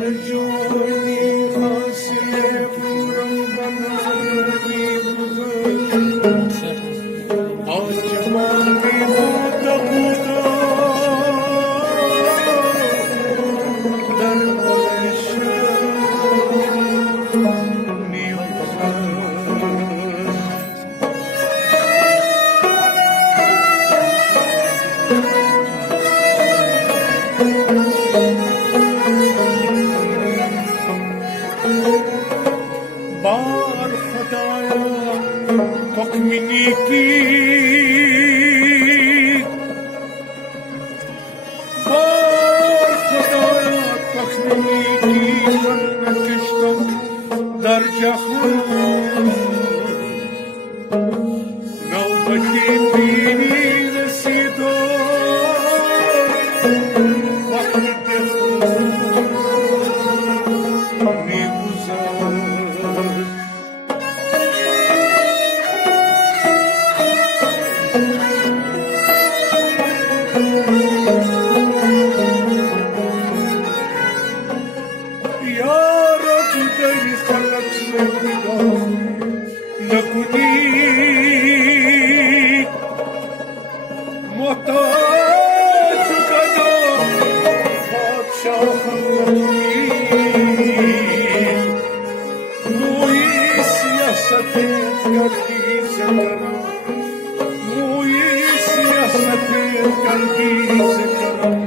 جونی حاصل پورم بنامی بود آجمان می بودا بودا در مالشم می بار خدایا تکمینی کی بار خدایا تکمینی کی من نکشتم در جهان نوبتی پیری رسید و وقت دخون میگذشت یارا جدای خلق سے نگاه نکنی محتاج کدا پادشاه نکنی روی سیاست کردی زکرم روی سیاست کردی زکرم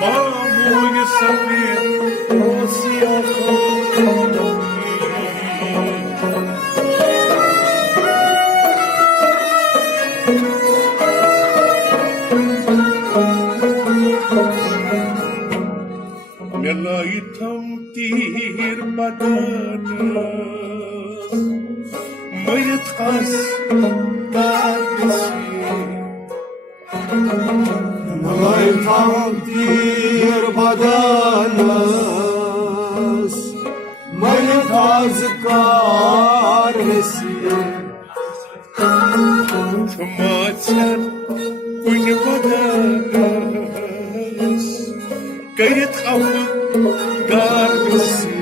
با موی سفید سیاه ملایتم تیر بدن میت خاص دردسی ملایتم تیر بدن میت از کار رسید شما چند کنی بدن گیت خفت دردسی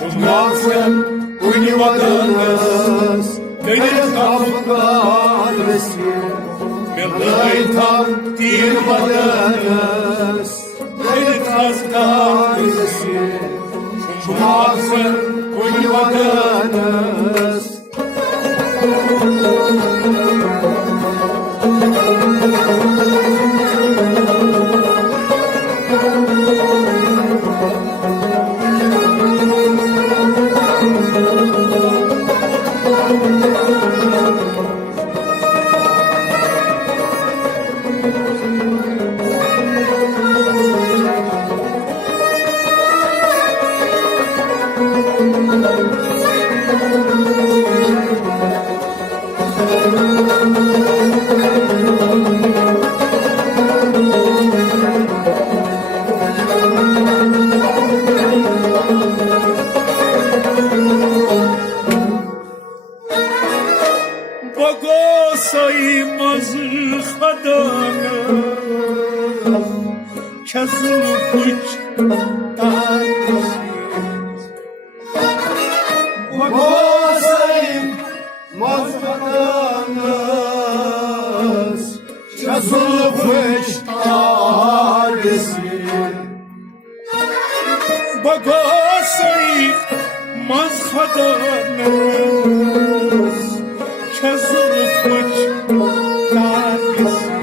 Şumazın uyumadınız Gayet kapılar resim Melaytam dirmadınız Gayet kapılar resim Şumazın uyumadınız بگاساییم خدانه کزل کچ دردسی Bozayım mazgadanız Çazılmış tardesin بگاساییم خدانه کزل کچ دردسی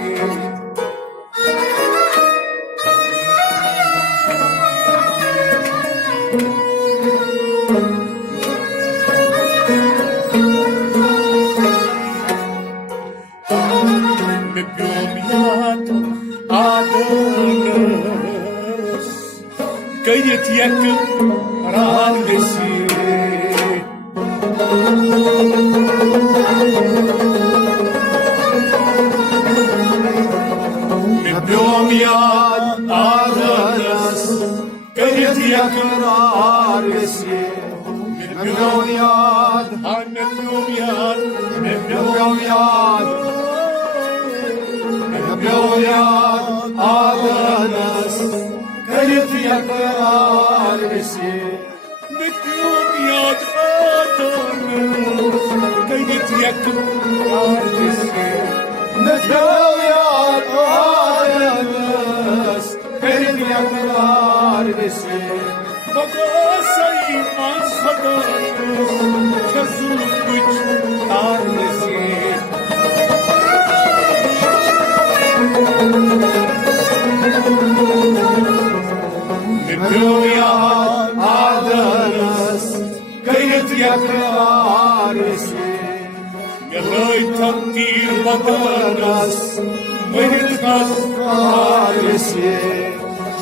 میاد آدونس گیت یک راندسی Yapıyorum adınız Gayet yakınar resim Yapıyorum Annem yad, Yapıyorum yad yad adınız kayıt yakar bizi Bekliyorum yad adamız Kayıt yakar bizi Bekliyorum yad adınız kayıt yakar bizi Baka saymaz hadanız Kazılıp uçar bizi Bekliyorum yad adınız kayıt yakar bizi Yalay takdir badanız Mehmet kaz Karesi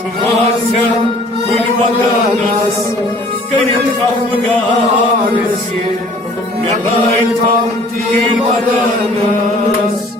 Şumarsen Gülbadanız Kayıt kafgaresi Yalay takdir badanız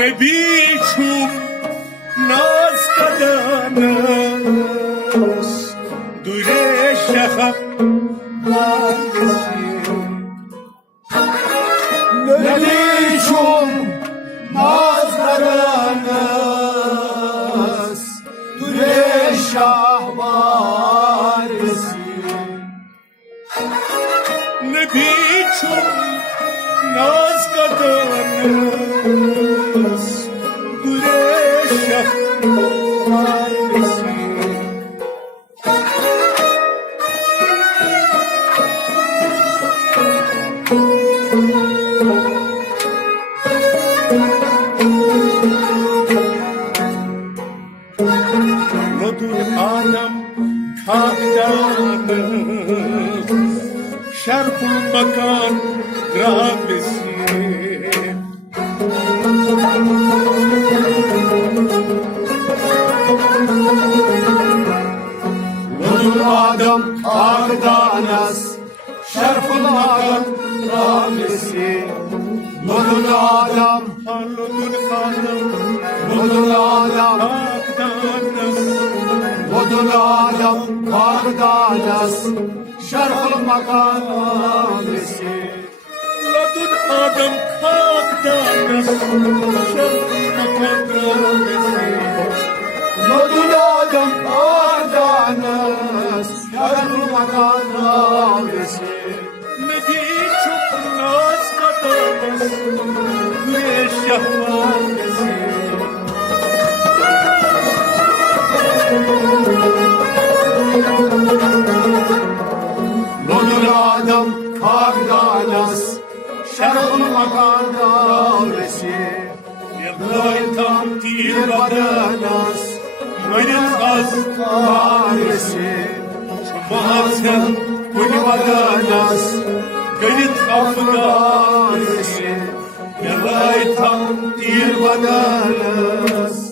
Ne biçim naz kadanız Dure şahap Ne biçim nazlarınız Düre şah varisi Ne biçim naz kadanız Dure şahap Rodur adam kakdanız Şerhul makan grabesi Nur adam Akdanas Şerful adam Ramesi Nur adam Rodur adam Nur adam kakdanız Nur adam Akdanas Şerful makan Ramesi Rodur adam kakdanız Şerhul makan grabesi Nur adam Akdanas Şerful makan Ramesi Ne birçok naz kadanız Güneş şahvanesi Nur adam Akdanas Şerful makan Ramesi Yıllar takdir Badanas Benim kaz Karesi Şumarsen Badanas Kayıt kafgaresi Yalay takdir Badanas